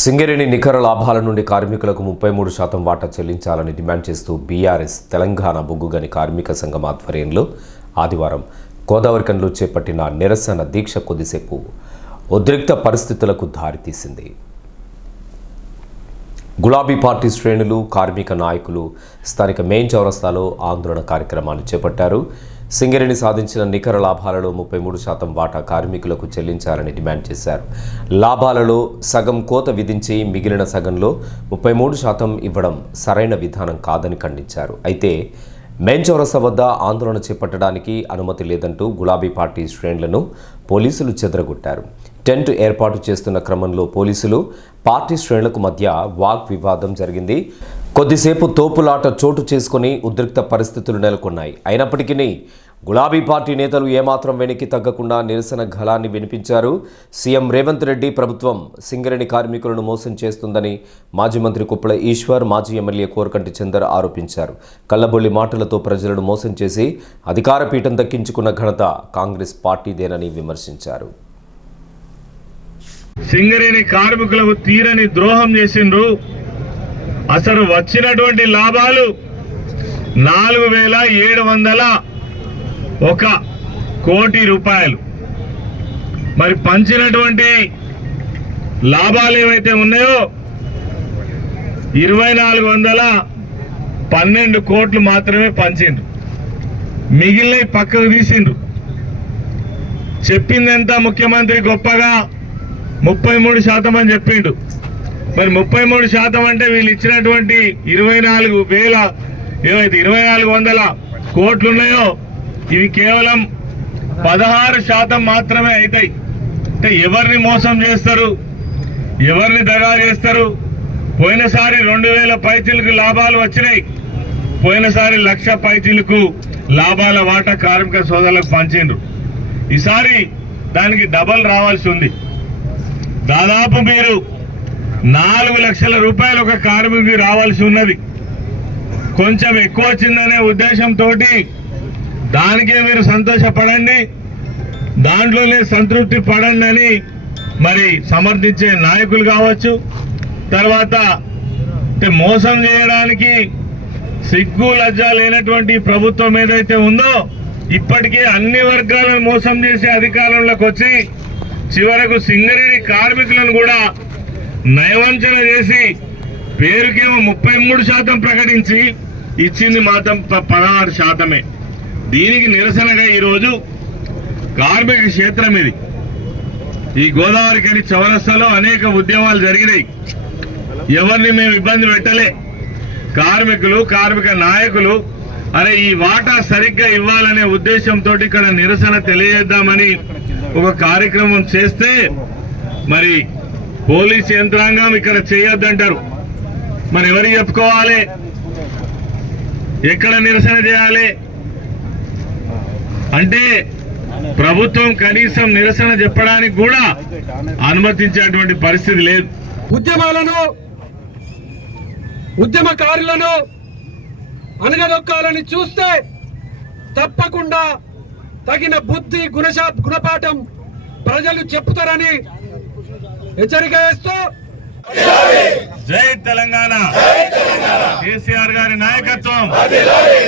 సింగరేణి నికర లాభాల నుండి కార్మికులకు ముప్పై మూడు శాతం వాటా చెల్లించాలని డిమాండ్ చేస్తూ బీఆర్ఎస్ తెలంగాణ బొగ్గుగని కార్మిక సంఘం ఆధ్వర్యంలో ఆదివారం గోదావరికంలో చేపట్టిన నిరసన దీక్ష కొద్దిసేపు ఉద్రిక్త పరిస్థితులకు దారితీసింది. గులాబీ పార్టీ శ్రేణులు కార్మిక నాయకులు స్థానిక మెయిన్ చౌరస్తాలో ఆందోళన కార్యక్రమాన్ని చేపట్టారు. సింగరేణి సాధించిన నికర లాభాలలో ముప్పై మూడు శాతం వాటా కార్మికులకు చెల్లించాలని డిమాండ్ చేశారు. లాభాలలో సగం కోత విధించి మిగిలిన సగంలో ముప్పై మూడు శాతం ఇవ్వడం సరైన విధానం కాదని ఖండించారు. అయితే మెయిన్ చౌరస్తా వద్ద ఆందోళన చేపట్టడానికి అనుమతి లేదంటూ గులాబీ పార్టీ శ్రేణులను పోలీసులు చెదరగొట్టారు. టెంట్ ఏర్పాటు చేస్తున్న క్రమంలో పోలీసులు పార్టీ శ్రేణులకు మధ్య వాగ్ వివాదం జరిగింది. కొద్దిసేపు తోపులాట చోటు చేసుకుని ఉద్రిక్త పరిస్థితులు నెలకొన్నాయి. అయినప్పటికీ గులాబీ పార్టీ నేతలు ఏమాత్రం వెనక్కి తగ్గకుండా నిరసన గళాన్ని వినిపించారు. సీఎం రేవంత్ రెడ్డి ప్రభుత్వం సింగరేణి కార్మికులను మోసం చేస్తుందని మాజీ మంత్రి కుప్పల ఈశ్వర్ మాజీ ఎమ్మెల్యే కోరకంటి చందర్ ఆరోపించారు. కళ్ళబొల్లి మాటలతో ప్రజలను మోసం చేసి అధికార పీఠం దక్కించుకున్న ఘనత కాంగ్రెస్ పార్టీదేనని విమర్శించారు. సింగరేణి కార్మికులకు తీరని ద్రోహం చేసిండ్రు. అసలు వచ్చినటువంటి లాభాలు నాలుగు వేల ఏడు వందల ఒక కోటి రూపాయలు. మరి పంచినటువంటి లాభాలు ఏవైతే ఉన్నాయో ఇరవై నాలుగు వందల పన్నెండు కోట్లు మాత్రమే పంచిండ్రు. మిగిలినవి పక్కకు తీసిండ్రు. చెప్పిందంతా ముఖ్యమంత్రి గొప్పగా ముప్పై మూడు శాతం అని చెప్పిండు. మరి ముప్పై మూడు శాతం అంటే వీళ్ళు ఇచ్చినటువంటి ఇరవై నాలుగు వేల ఏవైతే ఇరవై నాలుగు వందల కోట్లున్నాయో? ఇవి కేవలం పదహారు శాతం మాత్రమే అవుతాయి. అంటే ఎవరిని మోసం చేస్తారు? ఎవరిని దగా చేస్తారు? పోయినసారి రెండు వేల పైచీలకు లాభాలు వచ్చినాయి. పోయినసారి లక్ష పైచీలకు లాభాల వాటా కార్మిక సోదరులకు పంచిండ్రు. ఈసారి దానికి డబల్ రావాల్సి ఉంది. దాదాపు మీరు నాలుగు లక్షల రూపాయలు ఒక కార్మికుడికి రావాల్సి ఉన్నది. కొంచెం ఎక్కువ వచ్చిందనే ఉద్దేశంతో దానికే మీరు సంతోషపడండి. దాంట్లోనే సంతృప్తి పడండి అని మరి సమర్థించే నాయకులు కావచ్చు. తర్వాత మోసం చేయడానికి సిగ్గు లజ్జ లేనటువంటి ప్రభుత్వం ఏదైతే ఉందో ఇప్పటికే అన్ని వర్గాలను మోసం చేసే అధికారంలోకి వచ్చి చివరకు సింగరేణి కార్మికులను కూడా నయవంచన చేసి పేరుకేమో ముప్పై మూడు శాతం ప్రకటించి ఇచ్చింది మాత్రం ప- పదహారు శాతమే. దీనికి నిరసనగా ఈరోజు కార్మిక క్షేత్రం ఇది. ఈ గోదావరి కని చౌరస్తాలో అనేక ఉద్యమాలు జరిగినాయి. ఎవరిని మేము ఇబ్బంది పెట్టలే. కార్మికులు కార్మిక నాయకులు అరే ఈ వాటా సరిగ్గా ఇవ్వాలనే ఉద్దేశంతో ఇక్కడ నిరసన తెలియజేద్దామని ఒక కార్యక్రమం చేస్తే మరి పోలీస్ యంత్రాంగం ఇక్కడ చేయొద్దంటారు. మరి ఎవరు చెప్పుకోవాలి? ఎక్కడ నిరసన చేయాలి? అంటే ప్రభుత్వం కనీసం నిరసన చెప్పడానికి కూడా అనుమతించేటువంటి పరిస్థితి లేదు. ఉద్యమాలను ఉద్యమకారులను అనగదొక్కాలని చూస్తే తప్పకుండా తగిన బుద్ధి గుణశా గుణపాఠం ప్రజలు చెప్తారని హెచ్చరిక చేస్తూ జై తెలంగాణ కేసీఆర్ గారి నాయకత్వం జై